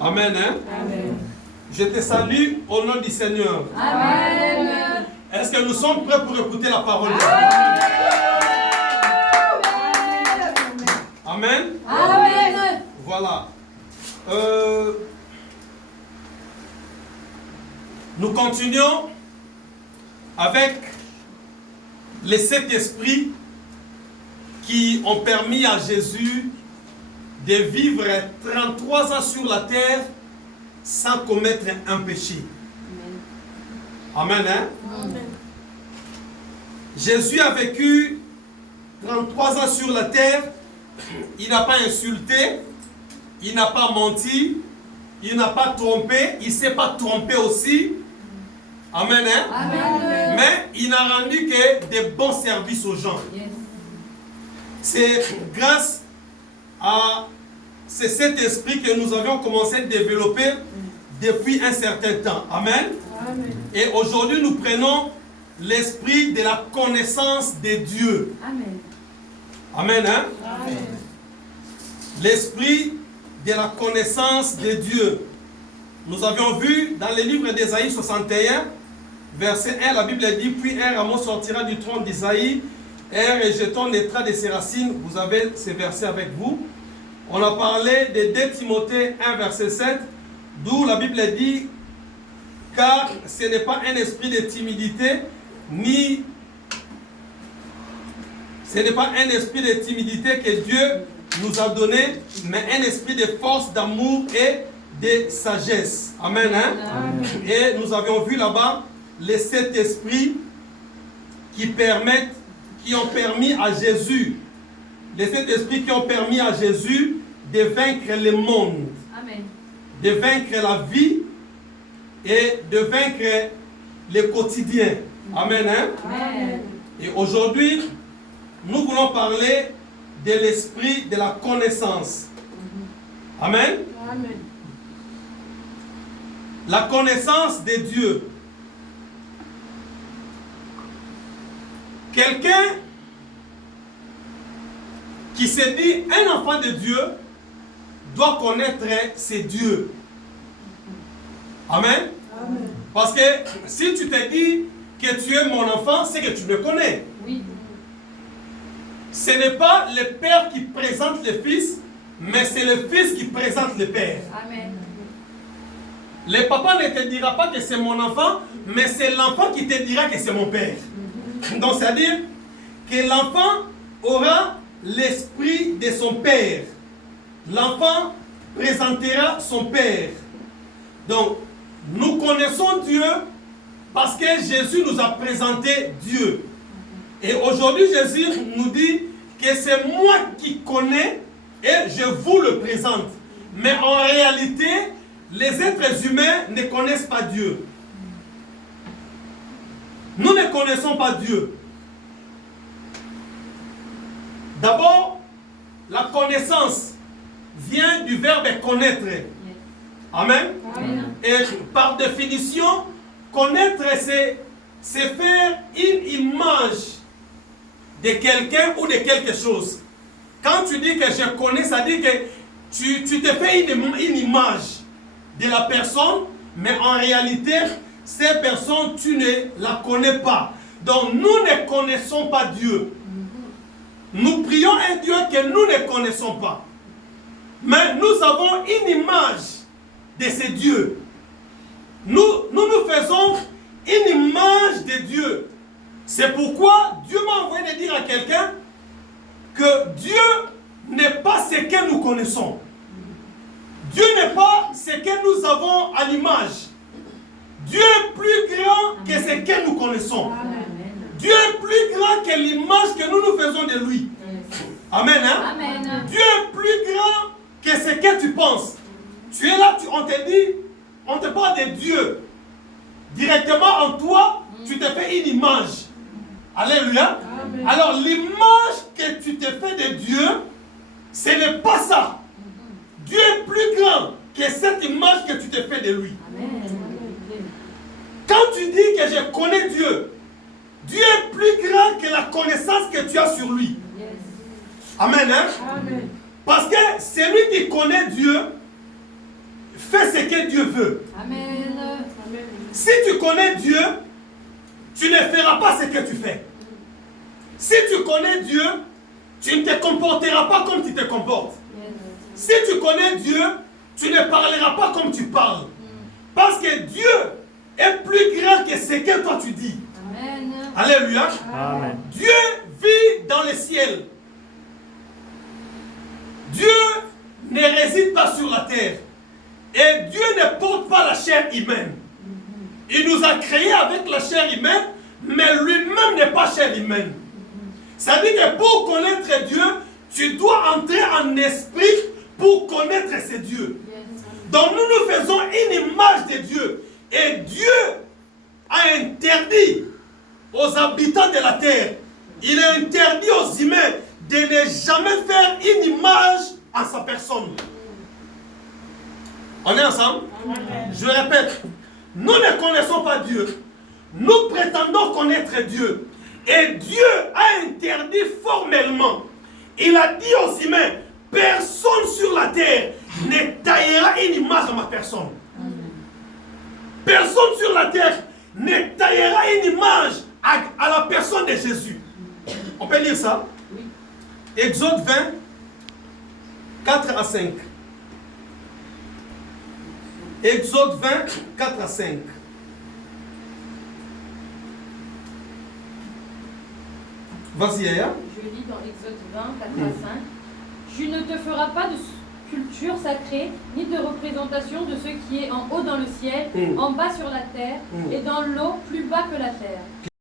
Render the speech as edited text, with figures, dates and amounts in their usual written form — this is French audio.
Amen. Hein? Amen. Je te salue au nom du Seigneur. Amen. Est-ce que nous sommes prêts pour écouter la parole de Dieu? Amen. Amen. Voilà. Nous continuons avec les 7 esprits qui ont permis à Jésus de vivre 33 ans sur la terre sans commettre un péché. Amen. Hein? Amen. Jésus a vécu 33 ans sur la terre. Il n'a pas insulté, il n'a pas menti, il n'a pas trompé, il ne s'est pas trompé aussi. Amen. Hein? Amen. Mais il n'a rendu que des bons services aux gens. Yes. C'est grâce à ces 7 esprits que nous avions commencé à développer depuis un certain temps. Amen. Amen. Et aujourd'hui, nous prenons l'esprit de la connaissance de Dieu. Amen. Amen. Hein? Amen. L'esprit de la connaissance de Dieu. Nous avions vu dans le livre d'Ésaïe 61, verset 1, la Bible dit, puis un rameau sortira du tronc d'Isaïe, et un rejeton naîtra de ses racines. Vous avez ces versets avec vous. On a parlé de 2 Timothée 1, verset 7, d'où la Bible dit, car ce n'est pas un esprit de timidité, ce n'est pas un esprit de timidité que Dieu nous a donné, mais un esprit de force, d'amour et de sagesse. Amen. Hein? Amen. Et nous avions vu là-bas les 7 esprits qui ont permis à Jésus, les 7 esprits qui ont permis à Jésus de vaincre le monde, Amen. de vaincre la vie et de vaincre le quotidien. Amen. Hein? Amen. Et aujourd'hui, nous voulons parler de l'esprit de la connaissance. Amen. Amen. La connaissance de Dieu. Quelqu'un qui se dit un enfant de Dieu doit connaître ses dieux. Amen. Amen. Parce que si tu te dis que tu es mon enfant, c'est que tu me connais. Oui. Ce n'est pas le Père qui présente le Fils, mais c'est le Fils qui présente le Père. Amen. Le papa ne te dira pas que c'est mon enfant, mais c'est l'enfant qui te dira que c'est mon Père. Donc, c'est-à-dire que l'enfant aura l'esprit de son Père. L'enfant présentera son Père. Donc, nous connaissons Dieu parce que Jésus nous a présenté Dieu. Et aujourd'hui, Jésus nous dit que c'est moi qui connais et je vous le présente. Mais en réalité, les êtres humains ne connaissent pas Dieu. Nous ne connaissons pas Dieu. D'abord, la connaissance vient du verbe connaître. Amen. Amen. Et par définition, connaître, c'est faire une image de quelqu'un ou de quelque chose. Quand tu dis que je connais, ça dit que tu te fais une image de la personne, mais en réalité, cette personne, tu ne la connais pas. Donc, nous ne connaissons pas Dieu. Nous prions un Dieu que nous ne connaissons pas. Mais nous avons une image de ce Dieu. Nous faisons une image de Dieu. C'est pourquoi Dieu m'a envoyé de dire à quelqu'un que Dieu n'est pas ce que nous connaissons. Dieu n'est pas ce que nous avons à l'image. Dieu est plus grand que ce que nous connaissons. Amen. Dieu est plus grand que l'image que nous faisons de lui. Amen. Hein? Amen. Dieu est plus grand que ce que tu penses. Tu es là, on te dit, on te parle de Dieu. Directement en toi, tu te fais une image. Alléluia. Amen. Alors l'image que tu te fais de Dieu, ce n'est pas ça. Dieu est plus grand que cette image que tu te fais de lui. Amen. Quand tu dis que je connais Dieu, Dieu est plus grand que la connaissance que tu as sur lui. Yes. Amen. Hein? Amen. Parce que celui qui connaît Dieu fais ce que Dieu veut. Amen. Si tu connais Dieu, tu ne feras pas ce que tu fais. Si tu connais Dieu, tu ne te comporteras pas comme tu te comportes. Si tu connais Dieu, tu ne parleras pas comme tu parles. Parce que Dieu est plus grand que ce que toi tu dis. Amen. Alléluia. Amen. Dieu vit dans le ciel. Dieu ne réside pas sur la terre. Et Dieu ne porte pas la chair humaine. Il nous a créés avec la chair humaine, mais lui-même n'est pas chair humaine. Ça dit que pour connaître Dieu, tu dois entrer en esprit pour connaître ce Dieu. Donc nous faisons une image de Dieu. Et Dieu a interdit aux habitants de la terre, il a interdit aux humains de ne jamais faire une image à sa personne. On est ensemble? Amen. Je répète, nous ne connaissons pas Dieu. Nous prétendons connaître Dieu. Et Dieu a interdit formellement. Il a dit aux humains, personne sur la terre ne taillera une image à ma personne. Personne sur la terre ne taillera une image à la personne de Jésus. On peut lire ça? Oui. Exode 20, 4 à 5. Exode 20, 4 à 5. Vas-y, Yaya. Je lis dans Exode 20, 4 à 5. Tu ne te feras pas de sculpture sacrée, ni de représentation de ce qui est en haut dans le ciel, en bas sur la terre, et dans l'eau plus bas que la terre.